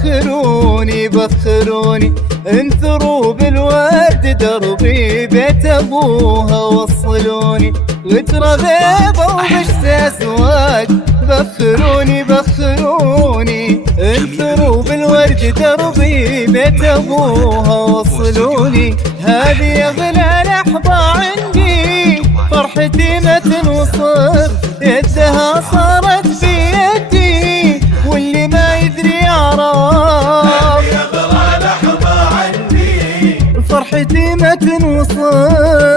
بخروني بخروني، انثروا بالورد دربي بيت ابوها وصلوني، غترة بيضة ومشت اسود بخروني بخروني، انثروا بالورد دربي بيت ابوها وصلوني، هذه اغلى لحظة عندي فرحتي ما تنوصف، يدها صارت بيدي واللي ما يدري عرف، هذه اغلى لحظة عندي فرحتي ما تنوصف،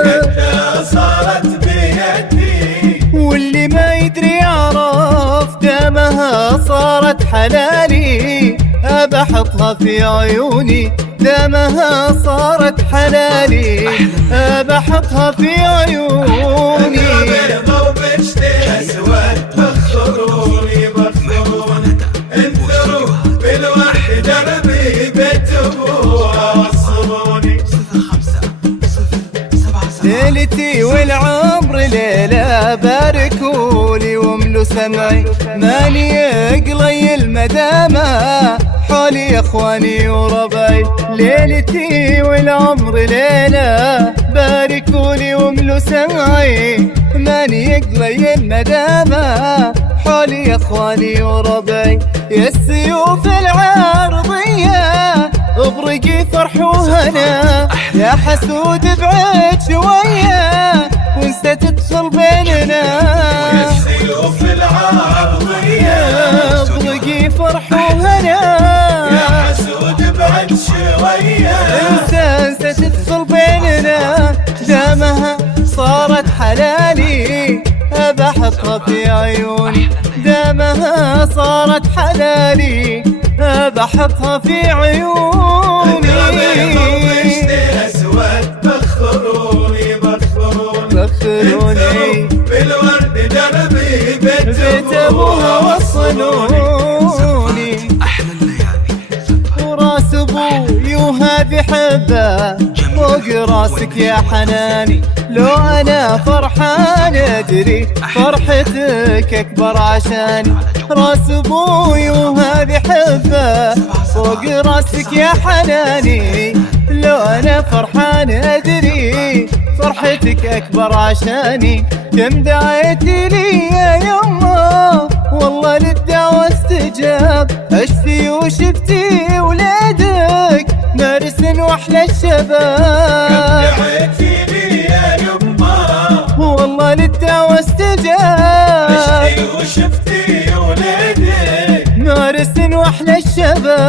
يدها صارت بيدي واللي ما يدري عرف، دامها صارت حلالي أبحطها في عيوني، دامها صارت حلالي أبحطها في عيوني، بيضة وبشت اسود بخروني بخروني، انثروا بالورد دربي بيت ابوها وصلوني. ليلتي والعمر ليلة باركولي واملوا سمعي، ماني قلي المدامة حولي يا اخواني وربعي، ليلتي والعمر ليلة باركولي واملوا سمعي، ماني قلي المدامة حولي يا اخواني وربعي، يا السيوف العرضية اغرقي فرح وهنا، يا حسود بعد شوية وانسى تدخل بيننا، يا السيوف العرضية اغرقي فرح وهنا، يا حسود بعد شوية انسى تدخل بيننا، دامها صارت حلالي أبحطها في عيوني، دامها صارت حلالي أبحطها في عيوني، اسود بخروني بخروني، بخروني بالورد دربي بيت ابوها وصلوني، وراس ابوي وهذه حبه فوق راسك يا حناني، لو انا فرحان ادري فرحتك اكبر عشاني، راس ابوي وهذه حبه فوق راسك يا حناني، لو انا فرحان ادري فرحتك اكبر عشاني، كم دعيتي لي يا يما والله للدعوة استجاب، عشتي وشفتي ولادك مارس واحلى الشباب، دعيتي لي يا يما والله للدعوة استجاب، عشتي وشفتي ولادك مارس واحلى الشباب.